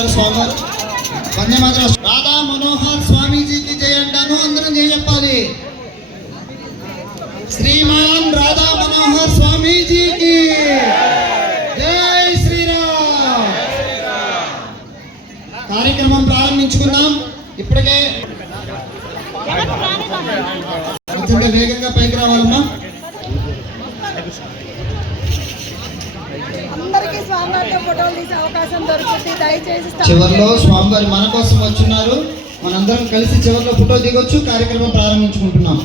అంటారు స్వామివారు. వందే మాతరం. రాధా మనోహర్ స్వామీజీకి జై అంటాను, అందరం జై చెప్పాలి. శ్రీమాన్ రాధా మనోహర్ స్వామీజీకి జై శ్రీరామ్. కార్యక్రమం ప్రారంభించుకుందాం. ఇప్పటికే వేగంగా పైకి రావాలమ్మా. చివరిలో స్వామివారి మన కోసం వచ్చున్నారు. మనందరం కలిసి చివరిలో ఫోటో దిగొచ్చు. కార్యక్రమం ప్రారంభించుకుంటున్నాం.